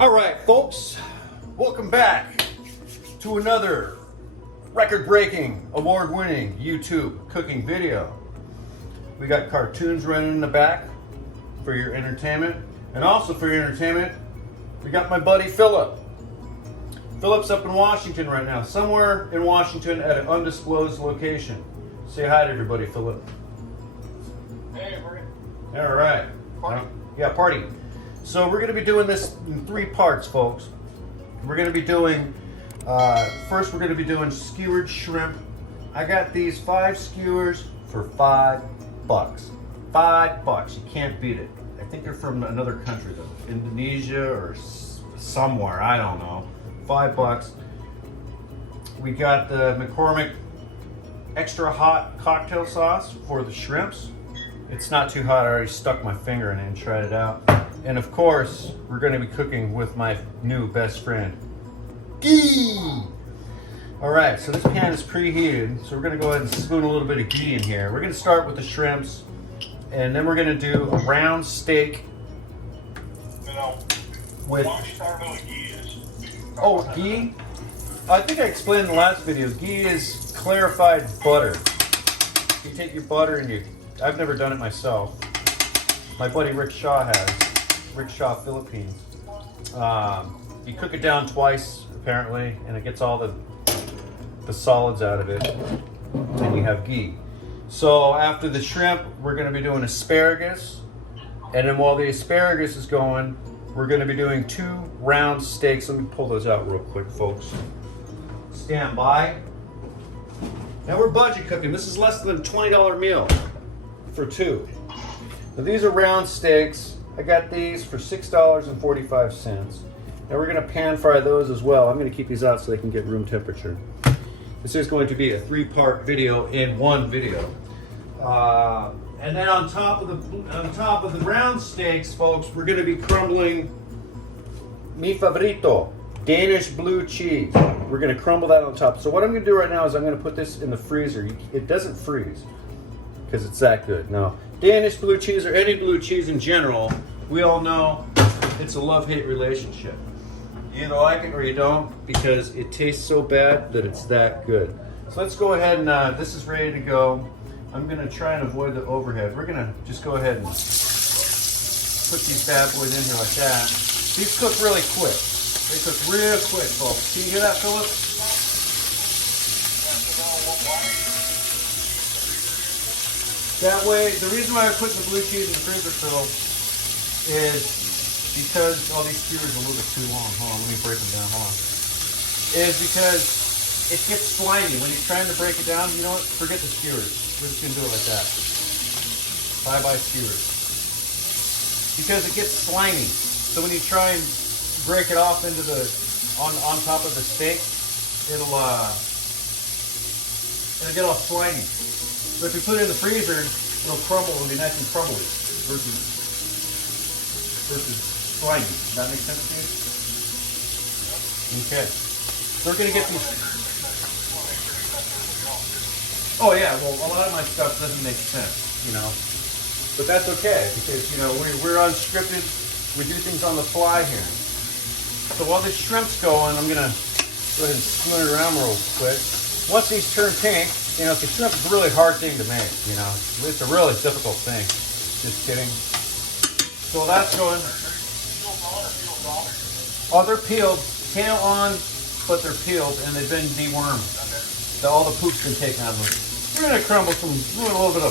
All right, folks, welcome back to another record-breaking, award-winning YouTube cooking video. We got cartoons running in the back for your entertainment, and also for your entertainment, we got my buddy Phillip. Phillip's up in Washington right now, somewhere in Washington at an undisclosed location. Say hi to everybody, Phillip. Hey, Marty. All right. Party. Yeah, party. So we're going to be doing this in 3 parts, folks. We're going to be doing, first we're going to be doing skewered shrimp. I got these 5 skewers for $5. $5. You can't beat it. I think they're from another country though. Indonesia or somewhere, I don't know. $5. We got the McCormick extra hot cocktail sauce for the shrimps. It's not too hot. I already stuck my finger in it and tried it out. And of course, we're going to be cooking with my new best friend, ghee. All right, so this pan is preheated. So we're going to go ahead and spoon a little bit of ghee in here. We're going to start with the shrimps, and then we're going to do a round steak. With, why don't you start with what ghee is? oh, ghee? I think I explained in the last video. Ghee is clarified butter. You take your butter and I've never done it myself. My buddy Rick Shaw has. Rick Shaw, Philippines. You cook it down twice, apparently, and it gets all the solids out of it, and you have ghee. So after the shrimp, we're going to be doing asparagus, and then while the asparagus is going, we're going to be doing 2 round steaks. Let me pull those out real quick, folks. Stand by. Now we're budget cooking. This is less than a $20 meal for 2. Now these are round steaks. I got these for $6.45. Now we're going to pan fry those as well. I'm going to keep these out so they can get room temperature. This is going to be a 3-part video in one video. And then on top of the round steaks, folks, we're going to be crumbling mi favorito, Danish blue cheese. We're going to crumble that on top. So what I'm going to do right now is I'm going to put this in the freezer. It doesn't freeze because it's that good. Now, Danish blue cheese or any blue cheese in general, we all know it's a love-hate relationship. You either like it or you don't because it tastes so bad that it's that good. So let's go ahead and this is ready to go. I'm going to try and avoid the overhead. We're going to just go ahead and put these bad boys in here like that. These cook really quick. They cook real quick, folks. Can you hear that, Phillip? That way, the reason why I put the blue cheese in the freezer, Phil, is because, oh, these skewers are a little bit too long. Hold on, let me break them down, hold on. Is because it gets slimy. When you're trying to break it down, you know what? Forget the skewers. We're just going to do it like that. Bye-bye skewers. Because it gets slimy. So when you try and break it off into the, on top of the steak, it'll get all slimy. So if you put it in the freezer, it'll crumble. It'll be nice and crumbly versus slimy. Does that make sense to you? Okay. So we're gonna get these. Oh yeah. Well, a lot of my stuff doesn't make sense, you know, but that's okay because you know we're unscripted. We do things on the fly here. So while this shrimp's going, I'm gonna go ahead and spin it around real quick. Once these turn pink. You know, the shrimp is a really hard thing to make, you know. It's a really difficult thing. Just kidding. So that's going. Oh, they're peeled. Tail on, but they're peeled and they've been dewormed. All the poop's been taken out of them. We're gonna crumble a little bit of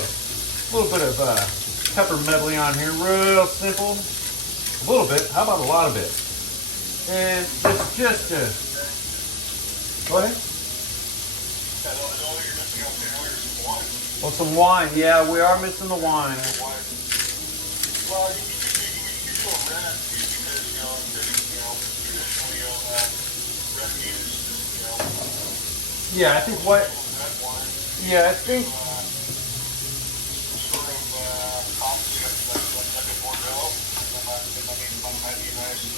pepper medley on here. Real simple. A little bit. How about a lot of it? And just go ahead. Well, some wine. Yeah, we are missing the wine. Well, you do a red because, traditionally, red meat is, Yeah, I think what. red wine. Yeah, I think. Sort of coffee, like a Bordeaux. Might be nice.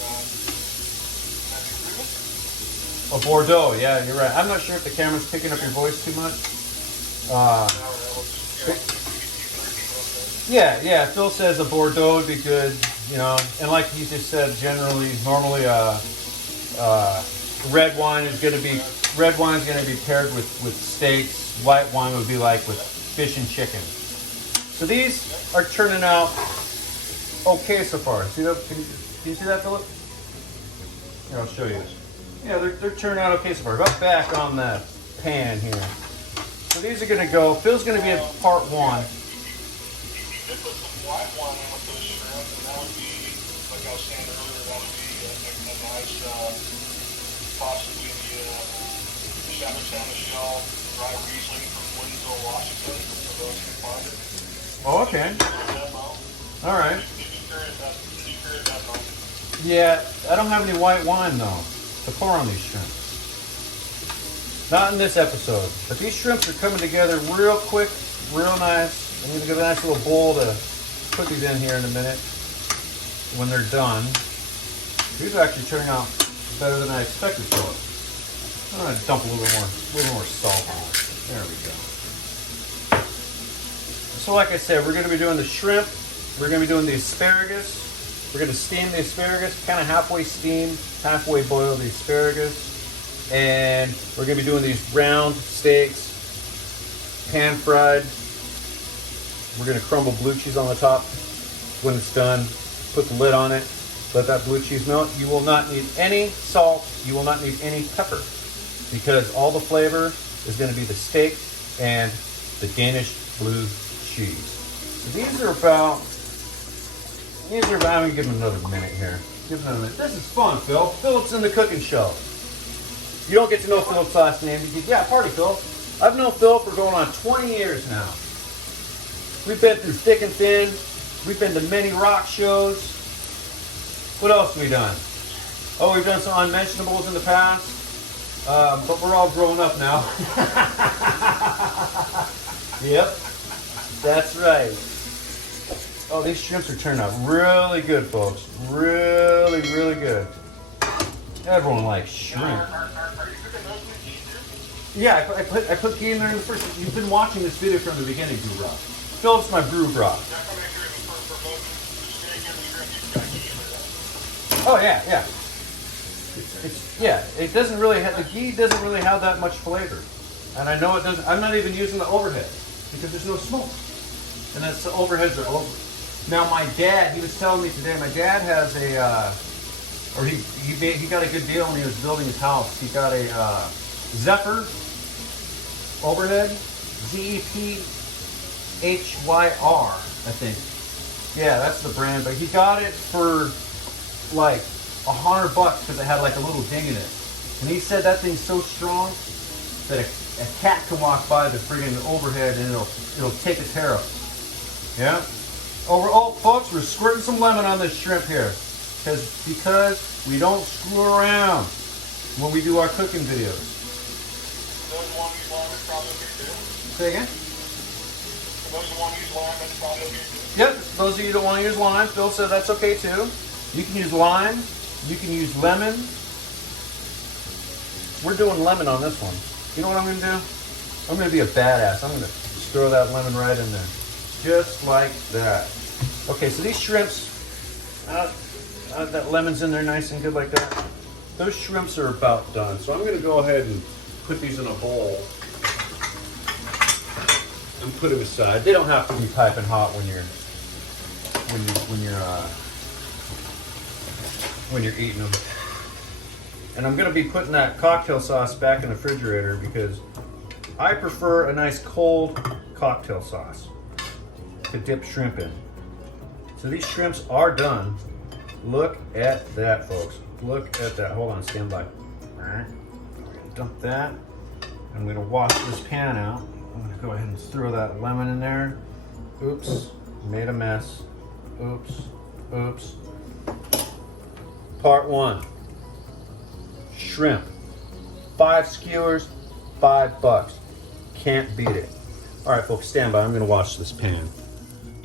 A Bordeaux. Yeah, you're right. I'm not sure if the camera's picking up your voice too much. Yeah, Phil says a Bordeaux would be good. you know, and like you just said, normally red wine is going to be paired with steaks. White wine would be like with fish and chicken. So these are turning out okay so far. See that? Can you see that, Philip? Here, I'll show you. Yeah, they're turning out okay so far. Go back on the pan here. So these are going to go. Phil's going to be at part 1. You could put some white wine in with those shrimp, and that would be, like I was saying earlier, that would be a nice, possibly the Chateau San Michelle dry Riesling from Winslow, Washington, for those who can find it. Oh, okay. All right. Did you carry that home? Yeah, I don't have any white wine though to pour on these shrimp. Not in this episode. But these shrimps are coming together real quick, real nice. I'm going to get a nice little bowl to put these in here in a minute when they're done. These are actually turning out better than I expected for it. I'm going to dump a little more salt on it. There we go. So like I said, we're going to be doing the shrimp. We're going to be doing the asparagus. We're going to steam the asparagus, kind of halfway steam, halfway boil the asparagus. And we're going to be doing these round steaks, pan fried. We're going to crumble blue cheese on the top. When it's done, put the lid on it. Let that blue cheese melt. You will not need any salt. You will not need any pepper, because all the flavor is going to be the steak and the Danish blue cheese. So these are about, I'm going to give them another minute here. Give them a minute. This is fun, Phil. Philip's in the cooking show. You don't get to know Philip's last name. You go, yeah, party, Phil. I've known Phil for going on 20 years now. We've been through thick and thin. We've been to many rock shows. What else have we done? Oh, we've done some unmentionables in the past. But we're all grown up now. Yep. That's right. Oh, these shrimps are turning out really good, folks. Really, really good. Everyone likes shrimp. Are you cooking those with cheese too? Yeah, I put ghee in there in the first. You've been watching this video from the beginning, Brew Rock. Philip's my Brew Rock. Oh yeah, yeah. It doesn't really have, the ghee doesn't really have that much flavor, and I know it doesn't. I'm not even using the overhead because there's no smoke, and that's the overheads are over. Now my dad, he was telling me today, my dad has a, he got a good deal when he was building his house. He got a Zephyr overhead, ZEPHYR, I think. Yeah, that's the brand, but he got it for like $100 because it had like a little ding in it. And he said that thing's so strong that a cat can walk by the friggin' overhead and it'll take its hair up. Yeah. Oh, folks, we're squirting some lemon on this shrimp here because we don't screw around when we do our cooking videos. Those want to use lime, it's probably okay too. Say again? Those who want to use lime, it's probably okay too. Yep. Those of you that want to use lime, Phil said that's okay too. You can use lime. You can use lemon. We're doing lemon on this one. You know what I'm going to do? I'm going to be a badass. I'm going to just throw that lemon right in there. Just like that. Okay, so these shrimps, that lemon's in there nice and good like that. Those shrimps are about done. So I'm going to go ahead and put these in a bowl and put them aside. They don't have to be piping hot when you're eating them. And I'm going to be putting that cocktail sauce back in the refrigerator because I prefer a nice cold cocktail sauce to dip shrimp in. So these shrimps are done. Look at that, folks. Look at that. Hold on, stand by. All right. We're going to dump that. I'm going to wash this pan out. I'm going to go ahead and throw that lemon in there. Oops. Made a mess. Oops. Oops. Part 1. Shrimp. 5 skewers, $5. Can't beat it. All right, folks, stand by. I'm going to wash this pan.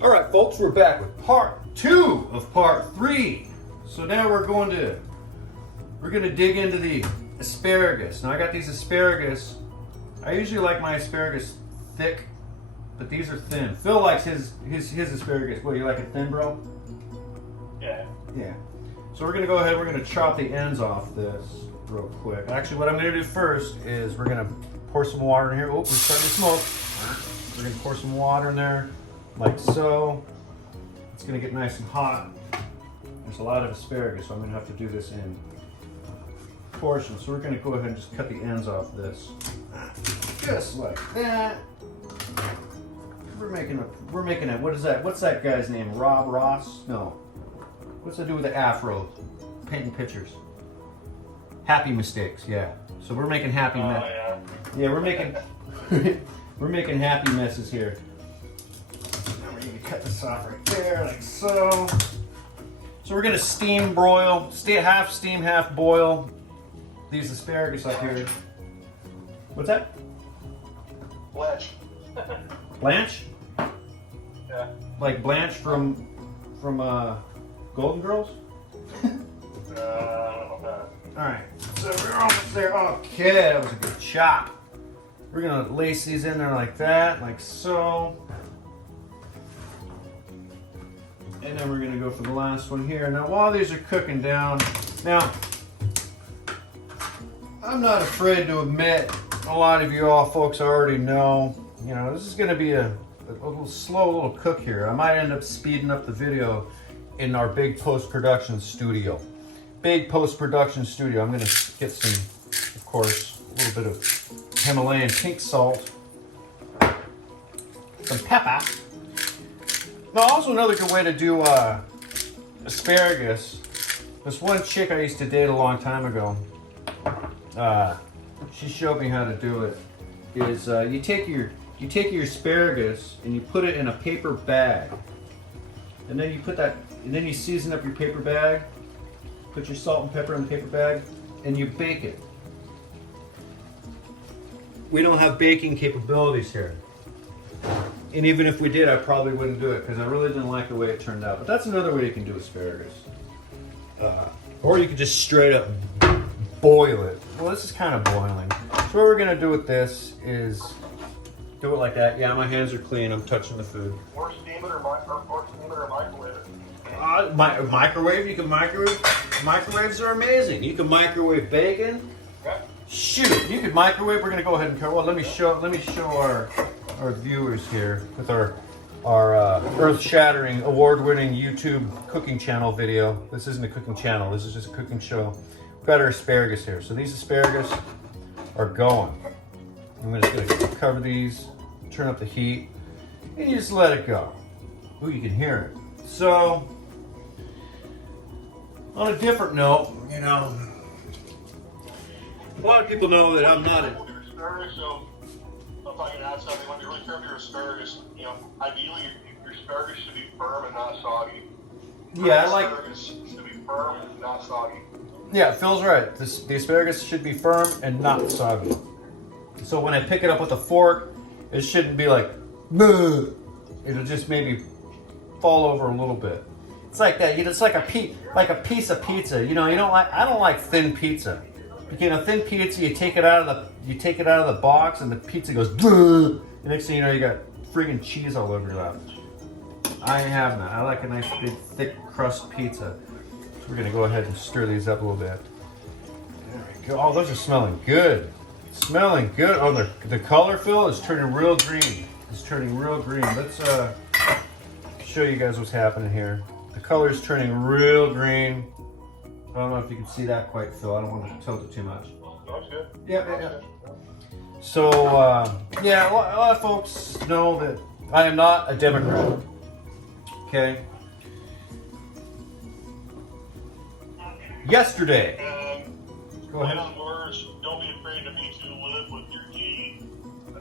All right, folks, we're back with part 2 of part 3. So now we're going to dig into the asparagus. Now I got these asparagus. I usually like my asparagus thick, but these are thin. Phil likes his asparagus. What, you like it thin, bro? Okay. Yeah. So we're gonna go ahead, we're gonna chop the ends off this real quick. Actually, what I'm gonna do first is we're gonna pour some water in here. Oh, we're starting to smoke. We're gonna pour some water in there, like so. It's gonna get nice and hot. There's a lot of asparagus, so I'm gonna have to do this in portions. So we're gonna go ahead and just cut the ends off this. Just like that. We're making a, what is that? What's that guy's name? Rob Ross? No. What's that do with the afro? Painting pictures. Happy mistakes, yeah. So we're making happy messes. Yeah, we're making we're making happy messes here. Now we're gonna cut this off right there, like so. So we're gonna steam broil, half steam, half boil these asparagus up here. What's that? Blanche. Blanche? Yeah. Like Blanche from Golden Girls? I don't know about that. Alright, so we're almost there. Okay, that was a good chop. We're gonna lace these in there like that, like so. And then we're gonna go for the last one here. Now while these are cooking down, now, I'm not afraid to admit, a lot of you all folks already know, you know, this is gonna be a little slow little cook here. I might end up speeding up the video in our big post-production studio. Big post-production studio. I'm gonna get some, of course, a little bit of Himalayan pink salt, some pepper. Now, also another good way to do asparagus. This one chick I used to date a long time ago, she showed me how to do it. Is you take your asparagus and you put it in a paper bag, and then you put that, and then you season up your paper bag. Put your salt and pepper in the paper bag, and you bake it. We don't have baking capabilities here. And even if we did, I probably wouldn't do it because I really didn't like the way it turned out. But that's another way you can do asparagus. Or you could just straight up boil it. Well, this is kind of boiling. So what we're gonna do with this is do it like that. Yeah, my hands are clean. I'm touching the food. Or steam it or microwave it. Microwave? You can microwave? Microwaves are amazing. You can microwave bacon. Yeah. Shoot, you could microwave. We're gonna go ahead and cover. Well, let me show our viewers here with our earth-shattering, award-winning YouTube cooking channel video. This isn't a cooking channel. This is just a cooking show. We've got our asparagus here. So these asparagus are going. I'm just gonna cover these, turn up the heat, and you just let it go. Ooh, you can hear it. So, on a different note, you know, a lot of people know that I'm not a... Asparagus, so if I can add something, when you really careful your asparagus, you know, ideally your asparagus should be firm and not soggy. Yeah, I like... Asparagus should be firm and not soggy. Yeah, Phil's right. The asparagus should be firm and not soggy. So when I pick it up with a fork, it shouldn't be like, bleh. It'll just maybe fall over a little bit. It's like that. It's like a piece of pizza. You know, I don't like thin pizza. You know, thin pizza, you take it out of the box, and the pizza goes. Bleh. The next thing you know, you got friggin' cheese all over your lap. I have that. I like a nice big thick crust pizza. So we're gonna go ahead and stir these up a little bit. There we go. Oh, those are smelling good. Smelling good. Oh, the color, Phil, is turning real green. It's turning real green. Let's show you guys what's happening here. The color is turning real green. I don't know if you can see that quite, Phil. I don't want to tilt it too much. That's good. Yeah. So, yeah, a lot of folks know that I am not a Democrat. Okay? Yesterday. Go ahead. In other words, don't be afraid to be too live with your tea.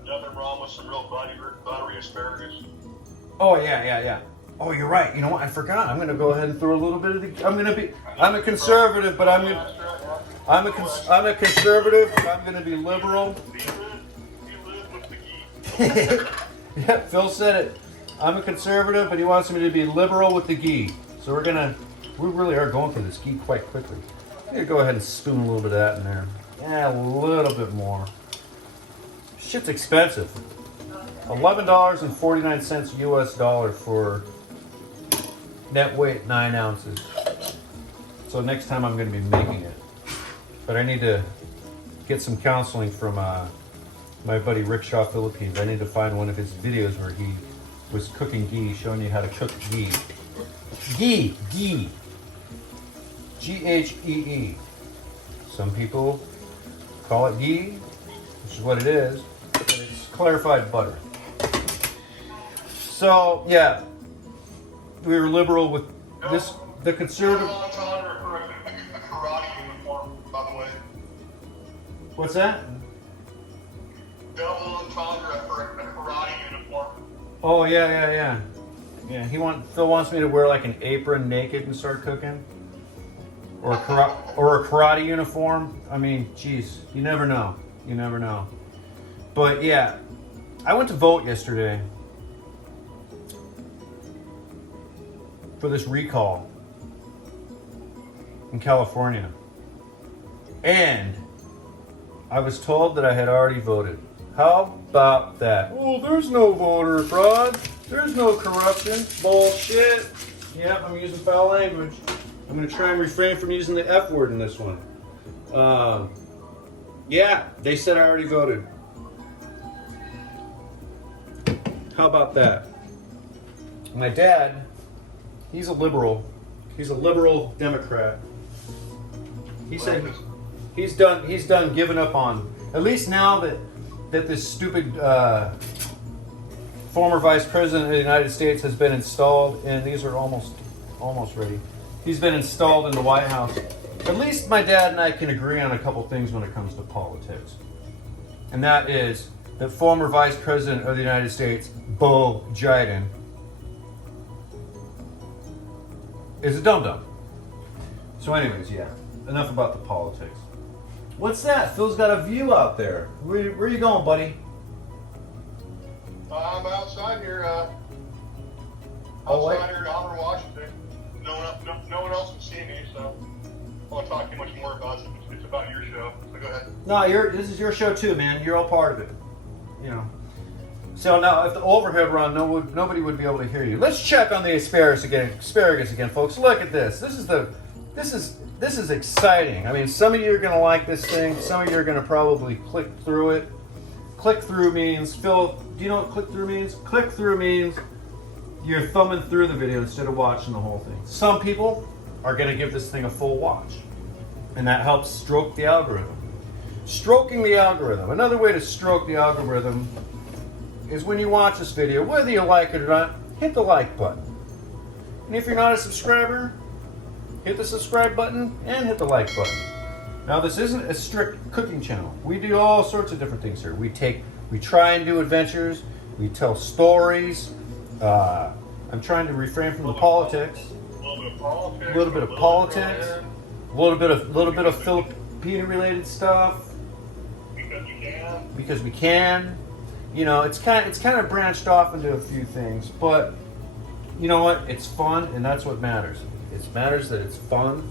Nothing wrong with some real buttery asparagus. Oh, yeah. Oh, you're right. You know what? I forgot. I'm going to go ahead and throw a little bit of the... I'm a conservative, but I'm a conservative, but I'm going to be liberal. You live with the ghee. Yeah, Phil said it. I'm a conservative, but he wants me to be liberal with the ghee. So we really are going for this ghee quite quickly. I'm going to go ahead and spoon a little bit of that in there. Yeah, a little bit more. Shit's expensive. $11.49 US dollar for Net weight 9 ounces. So next time I'm going to be making it. But I need to get some counseling from my buddy Rick Shaw Philippines. I need to find one of his videos where he was cooking ghee, showing you how to cook ghee. Ghee. G-H-E-E. Some people call it ghee, which is what it is, but it's clarified butter. So, yeah, we were liberal with this, the conservative... A karate uniform, by the way. What's that? Double entendre for a karate uniform. Oh, yeah. Yeah, Phil wants me to wear like an apron naked and start cooking. Or a karate uniform. I mean, geez, you never know. But yeah, I went to vote yesterday for this recall in California. And I was told that I had already voted. How about that? Oh, there's no voter fraud. There's no corruption. Bullshit. Yep, I'm using foul language. I'm going to try and refrain from using the F word in this one. Yeah, they said I already voted. How about that? My dad, he's a liberal. He's a liberal Democrat. He said he's done giving up on, at least now that this stupid former vice president of the United States has been installed, and these are almost ready. He's been installed in the White House. At least my dad and I can agree on a couple things when it comes to politics. And that is that former Vice President of the United States, Beau Biden, is a dum-dum. So anyways, yeah, enough about the politics. What's that? Phil's got a view out there. Where are you going, buddy? I'm outside here, Oh, wait. outside here in Auburn, Washington. No one else can see me, so I won't talk too much more about it. It's about your show, so go ahead. No, this is your show too, man. You're all part of it. You know. So now, if the overhead run, nobody would be able to hear you. Let's check on the asparagus again, folks. Look at this. This is exciting. I mean, some of you are going to like this thing. Some of you are going to probably click through it. Click through means, Phil, do you know what click through means? Click through means you're thumbing through the video instead of watching the whole thing. Some people are going to give this thing a full watch, and that helps stroke the algorithm. Stroking the algorithm. Another way to stroke the algorithm is when you watch this video, whether you like it or not, hit the like button. And if you're not a subscriber, hit the subscribe button and hit the like button. Now, this isn't a strict cooking channel. We do all sorts of different things here. We try and do adventures. We tell stories. I'm trying to refrain from the politics. A little bit of politics. A little bit of politics. A little bit of Filipino-related stuff. Because we can. You know, it's kind of branched off into a few things, but you know what? It's fun, and that's what matters. It matters that it's fun.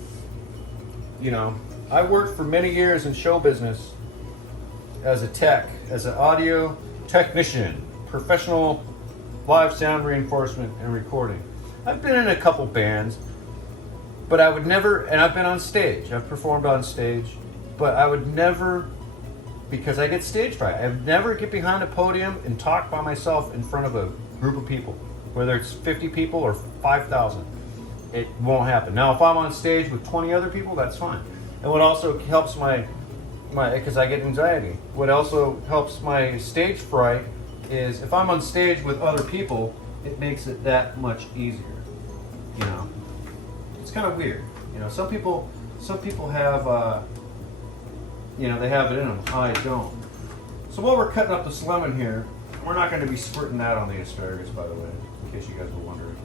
You know, I worked for many years in show business as an audio technician, professional live sound reinforcement and recording. I've been in a couple bands, but I would never, and I've been on stage. I've performed on stage, but I would never, because I get stage fright, I would never get behind a podium and talk by myself in front of a group of people, whether it's 50 people or 5,000. It won't happen. Now, if I'm on stage with 20 other people, that's fine. And what also helps my because I get anxiety. What also helps my stage fright is if I'm on stage with other people, it makes it that much easier. You know, it's kind of weird. You know, some people have, you know, they have it in them. I don't. So while we're cutting up this lemon here, we're not going to be squirting that on the asparagus, by the way, in case you guys were wondering.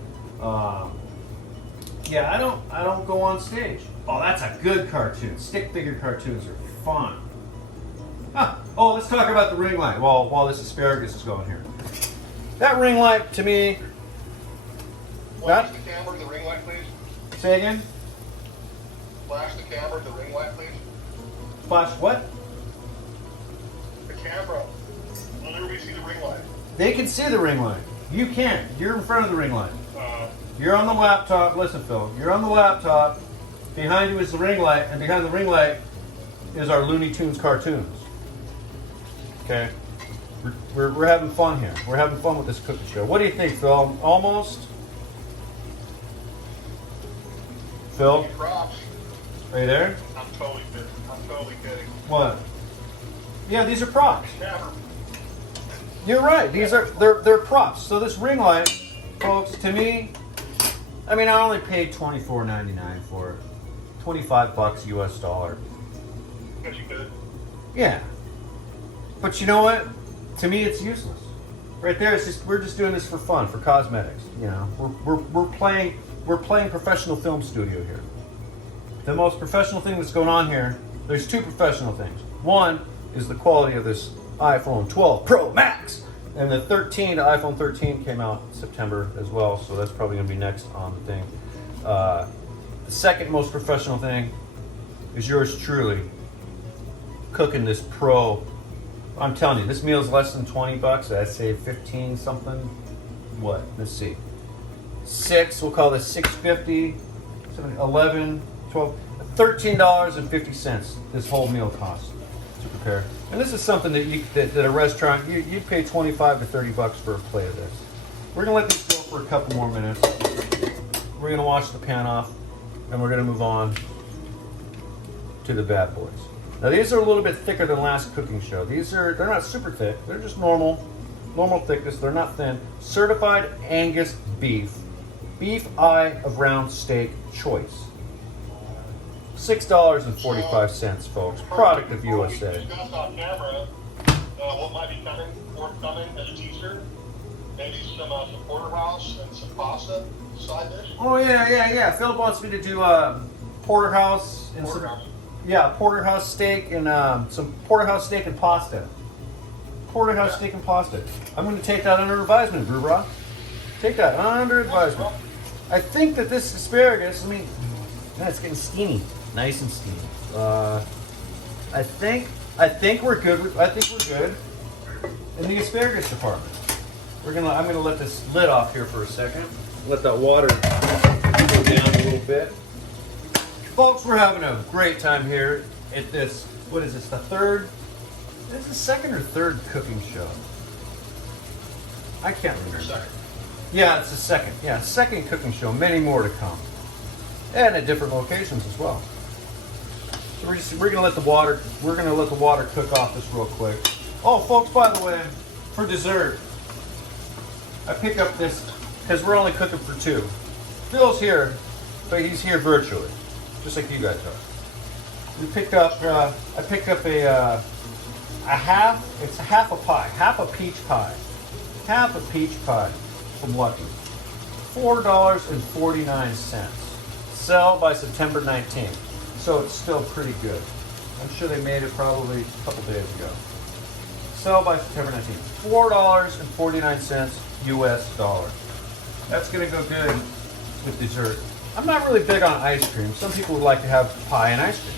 Yeah, I don't go on stage. Oh, that's a good cartoon. Stick figure cartoons are fun. Oh, let's talk about the ring light while this asparagus is going here. That ring light, to me... Flash the camera to the ring light, please. Say again? Flash the camera to the ring light, please. Flash what? The camera. Will everybody see the ring light? They can see the ring light. You can't. You're in front of the ring light. You're on the laptop. Listen, Phil. You're on the laptop. Behind you is the ring light, and behind the ring light is our Looney Tunes cartoons. Okay? We're having fun here. We're having fun with this cooking show. What do you think, Phil? Almost? Phil? Props. Are you there? I'm totally kidding. What? Yeah, these are props. Never. You're right. They're props. So this ring light, folks, to me, I mean, I only paid $24.99 for it. $25 US dollar. Yes, you could. Yeah. But you know what? To me, it's useless. Right there, it's just we're just doing this for fun, for cosmetics. You know, we're playing professional film studio here. The most professional thing that's going on here, there's two professional things. One is the quality of this iPhone 12 Pro Max, and the iPhone 13 came out in September as well, so that's probably going to be next on the thing. The second most professional thing is yours truly cooking this Pro. I'm telling you, this meal is less than $20. I'd say 15 something. What? Let's see. We'll call this $6.50, 11, 12, $13.50. This whole meal costs to prepare. And this is something that a restaurant you pay $25 to $30 for a plate of this. We're gonna let this go for a couple more minutes. We're gonna wash the pan off, and we're gonna move on to the bad boys. Now these are a little bit thicker than last cooking show. They're not super thick. They're just normal thickness. They're not thin. Certified Angus beef eye of round steak choice. $6.45, folks. Product of USA. Discussed on camera what might be forthcoming as a teaser. Maybe some porterhouse and some pasta side dish. Oh yeah. Phil wants me to do porterhouse and porterhouse steak and some porterhouse steak and pasta. Steak and pasta. I'm going to take that under advisement, Brubra. Take that under advisement. I think that this asparagus, it's getting steamy. Nice and steamy. I think we're good. I think we're good in the asparagus department. I'm gonna let this lid off here for a second. Let that water go down a little bit. Folks, we're having a great time here at this. What is this? This is the second or third cooking show. I can't remember. Second. Yeah, it's the second. Yeah, second cooking show. Many more to come, and at different locations as well. So we're gonna let the water cook off this real quick. Oh, folks, by the way, for dessert, I pick up this because we're only cooking for two. Phil's here, but he's here virtually, just like you guys are. I picked up a half. It's half a pie, half a peach pie from Lucky. $4.49. Sell by September 19th. So it's still pretty good. I'm sure they made it probably a couple days ago. Sell by September 19th. $4.49 US dollar. That's gonna go good with dessert. I'm not really big on ice cream. Some people would like to have pie and ice cream.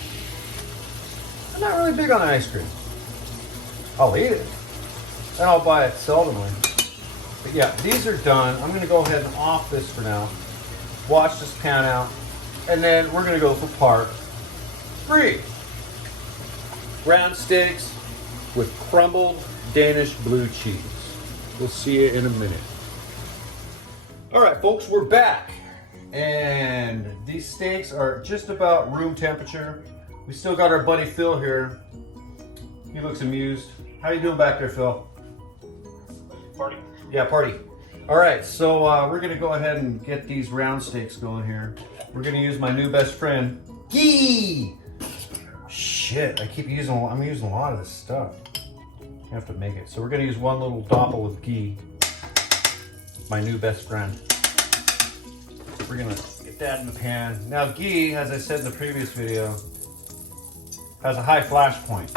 I'm not really big on ice cream. I'll eat it. And I'll buy it seldomly. But yeah, these are done. I'm gonna go ahead and off this for now. Wash this pan out. And then we're gonna go for part 3. Round steaks with crumbled Danish blue cheese. We'll see you in a minute. All right, folks, we're back. And these steaks are just about room temperature. We still got our buddy Phil here. He looks amused. How you doing back there, Phil? Party. Yeah, party. All right, so we're gonna go ahead and get these round steaks going here. We're gonna use my new best friend, ghee. Shit, I'm using a lot of this stuff. I have to make it. So we're gonna use one little doppel of ghee. My new best friend. We're gonna get that in the pan. Now ghee, as I said in the previous video, has a high flash point,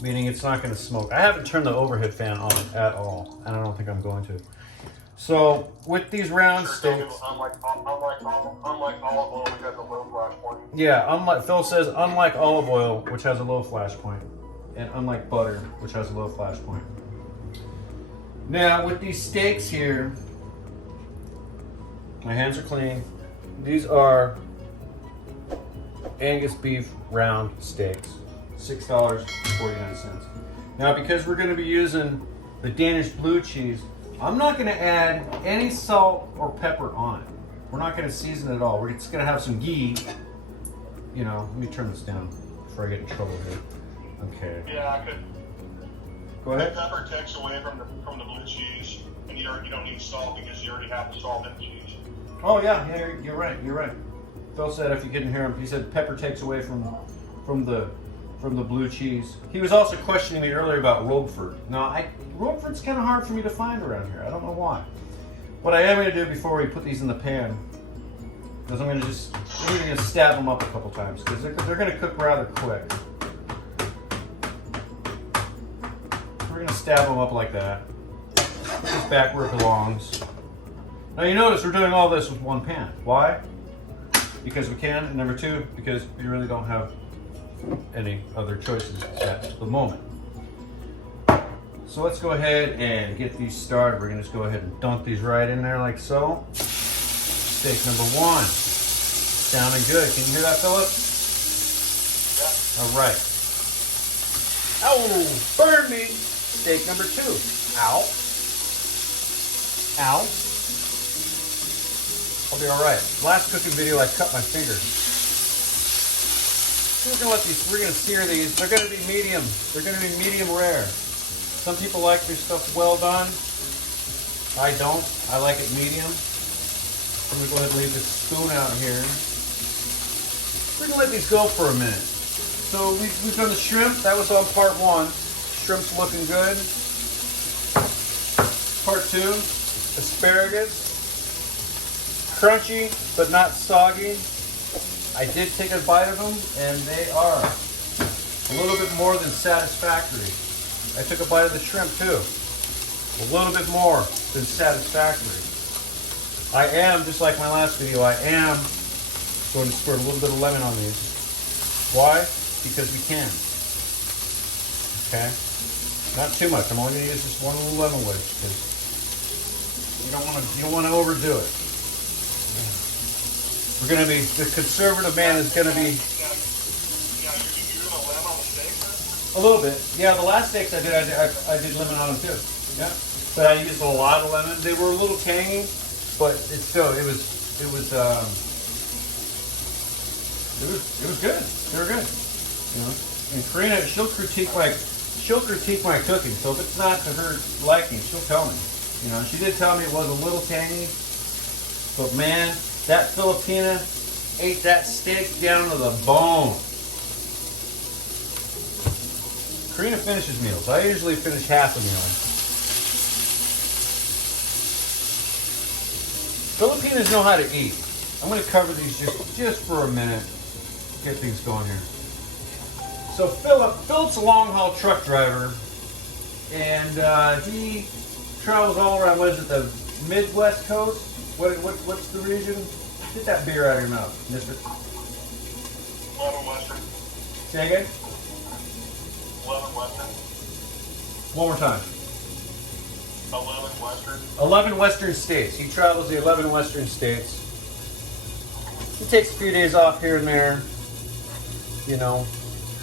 meaning it's not gonna smoke. I haven't turned the overhead fan on at all, and I don't think I'm going to. So with these round steaks, unlike olive oil, which has a low flash point. Yeah, Phil says, unlike olive oil, which has a low flash point, and unlike butter, which has a low flash point. Now with these steaks here, My hands are clean. These are Angus beef round steaks, $6.49. Now, because we're going to be using the Danish blue cheese, I'm not going to add any salt or pepper on it. We're not going to season it at all. We're just going to have some ghee. You know, let me turn this down before I get in trouble here. Okay. Yeah, I could. Go ahead. Pepper takes away from the blue cheese, and you don't need salt because you already have the salt in the cheese. Oh yeah, you're right. You're right. Phil said, if you couldn't hear him, he said pepper takes away from the blue cheese. He was also questioning me earlier about Roquefort. Now, Roquefort's kind of hard for me to find around here. I don't know why. What I am going to do before we put these in the pan is I'm going to stab them up a couple times because they're going to cook rather quick. We're going to stab them up like that. Put this back where it belongs. Now you notice we're doing all this with one pan. Why? Because we can, and number two, because we really don't have any other choices at the moment. So let's go ahead and get these started. We're gonna just go ahead and dunk these right in there like so. Steak number one. Sounding good. Can you hear that, Philip? Yeah. All right. Ow! Burn me! Steak number two. Ow. Ow. I'll be all right. Last cooking video, I cut my fingers. We're gonna sear these. They're gonna be medium. They're gonna be medium rare. Some people like their stuff well done. I don't. I like it medium. I'm gonna go ahead and leave this spoon out here. We're gonna let these go for a minute. So we've done the shrimp. That was on part one. Shrimp's looking good. Part two, asparagus. Crunchy, but not soggy. I did take a bite of them, and they are a little bit more than satisfactory. I took a bite of the shrimp too. A little bit more than satisfactory. I am, just like my last video, I am going to squirt a little bit of lemon on these. Why? Because we can. Okay? Not too much. I'm only going to use just one little lemon wedge because you don't want to overdo it. We're going to be, the conservative man is going to be... Yeah, you're using a lemon on the steak? A little bit. Yeah, the last steaks I did lemon on them too. Yeah. But I used a lot of lemon. They were a little tangy, but it was good. They were good. You know? And Karina, she'll critique my cooking. So if it's not to her liking, she'll tell me. You know, she did tell me it was a little tangy, but man, that Filipina ate that steak down to the bone. Karina finishes meals. I usually finish half a meal. Filipinos know how to eat. I'm going to cover these just for a minute. Get things going here. So Philip's a long-haul truck driver, and he travels all around. What is it, the Midwest coast? What's the region? Get that beer out of your mouth, mister. 11 Western. Say again? 11 Western. One more time. 11 Western. 11 Western states. He travels the 11 Western states. He takes a few days off here and there, you know,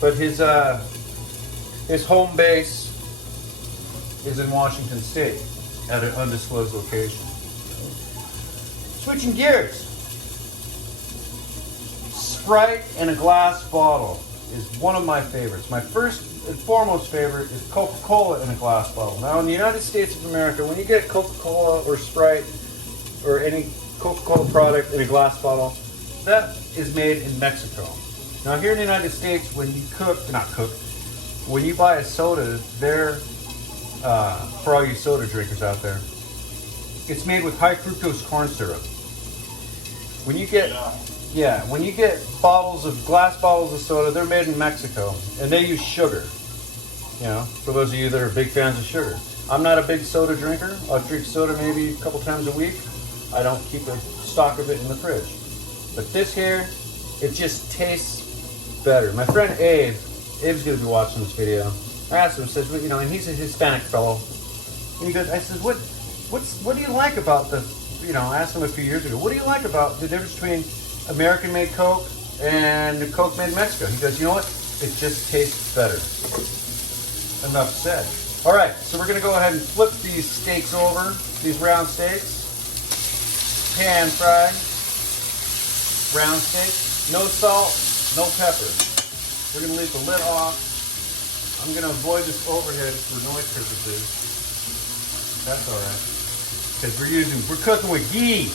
but his home base is in Washington State at an undisclosed location. Switching gears. Sprite in a glass bottle is one of my favorites. My first and foremost favorite is Coca-Cola in a glass bottle. Now, in the United States of America, when you get Coca-Cola or Sprite or any Coca-Cola product in a glass bottle, that is made in Mexico. Now, here in the United States, when you when you buy a soda, for all you soda drinkers out there, it's made with high fructose corn syrup. When you get glass bottles of soda, they're made in Mexico, and they use sugar. You know, for those of you that are big fans of sugar. I'm not a big soda drinker. I'll drink soda maybe a couple times a week. I don't keep a stock of it in the fridge. But this here, it just tastes better. My friend Abe's gonna be watching this video. I asked him, says, well, you know, and he's a Hispanic fellow. And he goes, I said, what do you like about the you know, I asked him a few years ago, what do you like about the difference between American-made Coke and the Coke made in Mexico? He goes, you know what? It just tastes better. Enough said. All right, so we're gonna go ahead and flip these steaks over, these round steaks. Pan fried, round steak. No salt, no pepper. We're gonna leave the lid off. I'm gonna avoid this overhead for noise purposes. That's all right. Because we're cooking with ghee.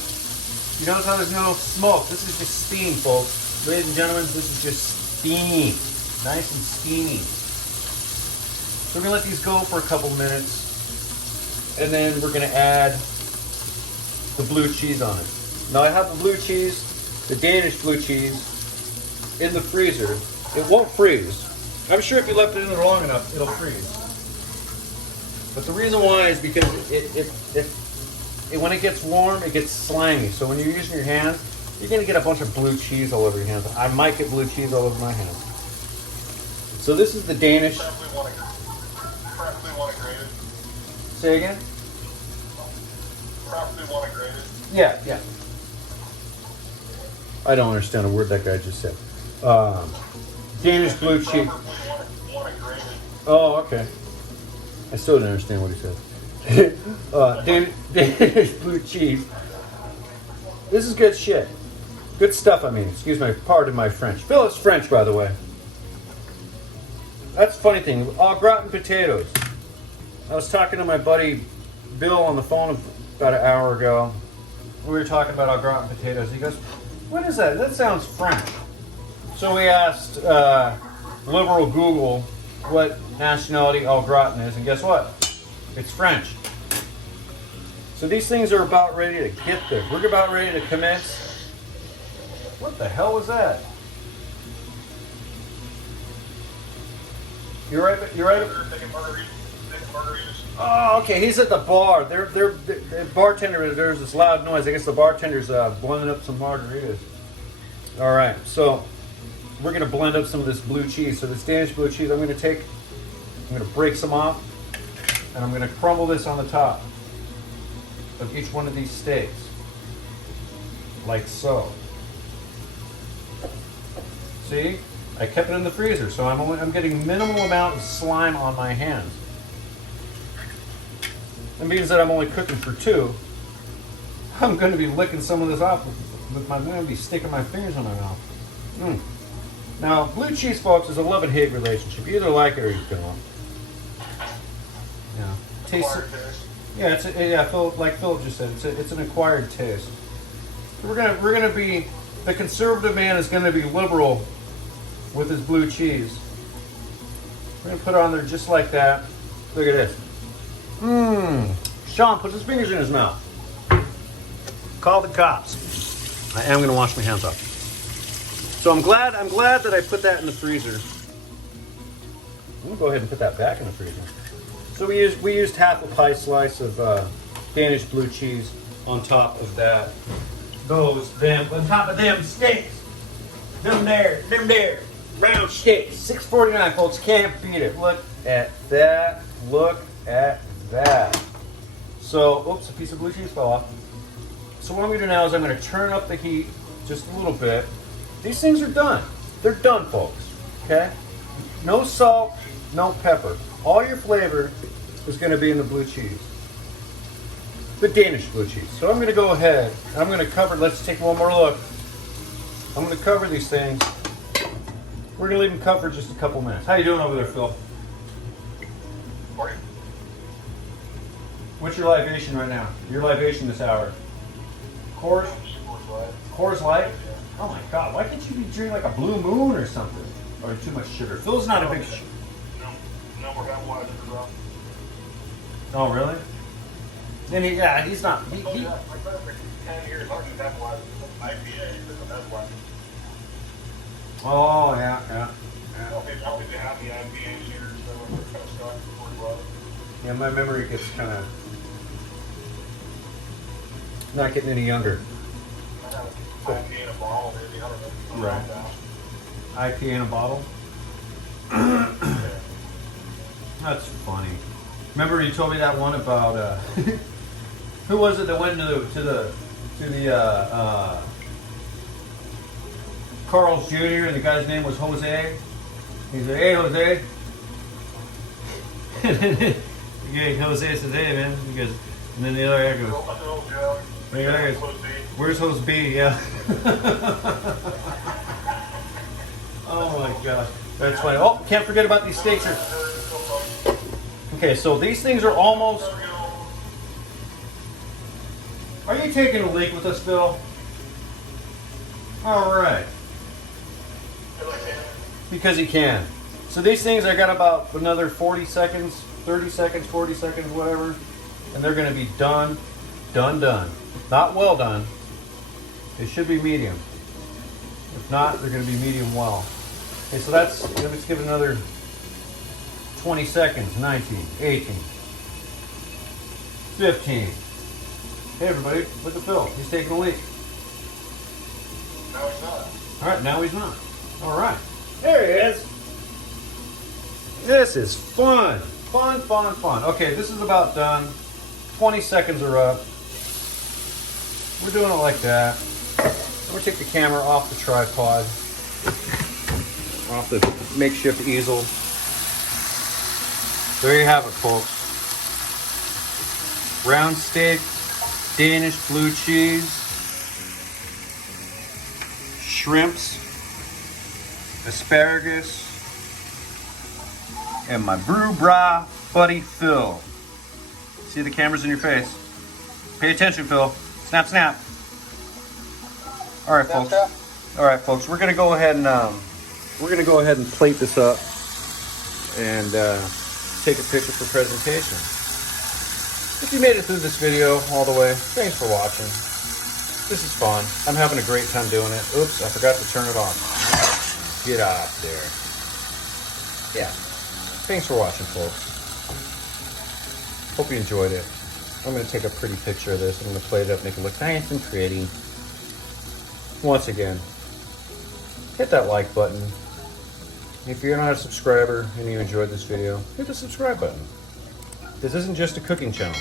You notice how there's no smoke? This is just steam, folks. Ladies and gentlemen, this is just steam. Nice and steamy. So we're gonna let these go for a couple minutes. And then we're gonna add the blue cheese on it. Now I have the blue cheese, the Danish blue cheese, in the freezer. It won't freeze. I'm sure if you left it in there long enough, it'll freeze. But the reason why is because when it gets warm, it gets slimy. So when you're using your hands, you're gonna get a bunch of blue cheese all over your hands. I might get blue cheese all over my hands. So this is the Danish. Preferably want it grated. Say again? Preferably want it grated. Yeah. I don't understand a word that guy just said. Danish blue cheese. Preferably want it grated. Oh, okay. I still didn't understand what he said. Danish blue cheese. This is good shit. Good stuff, I mean. Excuse my, pardon my French. Philip's French, by the way. That's the funny thing. Au gratin potatoes. I was talking to my buddy Bill on the phone about an hour ago. We were talking about au gratin potatoes. He goes, what is that? That sounds French. So we asked liberal Google what nationality au gratin is, and guess what? It's French. So these things are about ready to get there. We're about ready to commence. What the hell was that? You're right. Oh, okay. He's at the bar. The bartender. There's this loud noise. I guess the bartender's blending up some margaritas. All right. So we're gonna blend up some of this blue cheese. So this Danish blue cheese, I'm gonna break some off, and I'm gonna crumble this on the top of each one of these steaks, like so. See? I kept it in the freezer, so I'm getting minimal amount of slime on my hands. That means that I'm only cooking for two. I'm going to be licking some of this off I'm going to be sticking my fingers in my mouth. Now, blue cheese, folks, is a love and hate relationship. You either like it or you don't. Yeah. Tastes. Yeah, like Philip just said, it's an acquired taste. We're gonna be, the conservative man is going to be liberal with his blue cheese. We're going to put it on there just like that. Look at this. Sean puts his fingers in his mouth. Call the cops. I am going to wash my hands off. So I'm glad that I put that in the freezer. I'm going to go ahead and put that back in the freezer. So we used half a pie slice of Danish blue cheese on top of that. On top of them steaks. Them there. Round steaks. $6.49, folks. Can't beat it. Look at that. Look at that. So, oops, a piece of blue cheese fell off. So what I'm going to do now is I'm going to turn up the heat just a little bit. These things are done. They're done, folks. Okay? No salt, no pepper. All your flavor is going to be in the blue cheese. The Danish blue cheese. So I'm going to go ahead. I'm going to cover, let's take one more look. I'm going to cover these things. We're going to leave them covered just a couple minutes. How you doing over there, Phil? Morning. What's your libation right now? Your libation this hour? Coors Light? Oh my God, why can't you be drinking like a Blue Moon or something? Or too much sugar? Phil's not a big... No, we're having one as well. Oh, really? Then he's not... Yeah, my brother for 10 years, I just have one IPA, that's one. Oh, yeah. I don't think they have the IPAs here, so we're kind of stuck before well. Yeah, my memory gets kind of... not getting any younger. I have IPA in a bottle, maybe, I don't know. Right. IPA in a bottle? That's funny. Remember you told me that one about who was it that went to to the Carl's Jr. and the guy's name was Jose. He said, "Hey, Jose." Yeah, Jose says, "Hey, man." He goes, and then the other guy goes, "Where's Jose B?" Yeah. Oh my gosh, that's funny. Oh, can't forget about these steaks. Okay, so these things are almost. Are you taking a leak with us, Phil? All right. Because he can. So these things, I got about another 40 seconds, 30 seconds, 40 seconds, whatever, and they're going to be done. Not well done. They should be medium. If not, they're going to be medium well. Okay, so let's give it another 20 seconds. 19, 18, 15. Hey everybody, look at Phil. He's taking a leak. No, he's not. All right, now he's not. All right. There he is. This is fun. Fun. Okay, this is about done. 20 seconds are up. We're doing it like that. I'm going to take the camera off the tripod, off the makeshift easel. There you have it, folks. Round steak, Danish blue cheese, shrimps, asparagus, and my brew bra buddy Phil. See, the camera's in your face. Pay attention, Phil. Snap, snap. All right, folks. All right, folks. We're gonna go ahead and plate this up and take a picture for presentation. If you made it through this video all the way, thanks for watching. This is fun. I'm having a great time doing it. Oops, I forgot to turn it off. Get out there. Yeah. Thanks for watching, folks. Hope you enjoyed it. I'm going to take a pretty picture of this. I'm going to plate it up, make it look nice and pretty. Once again, hit that like button. If you're not a subscriber and you enjoyed this video, hit the subscribe button. This isn't just a cooking channel.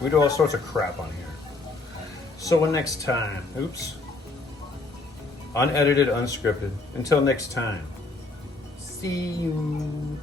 We do all sorts of crap on here. So until next time, oops. Unedited, unscripted. Until next time. See you.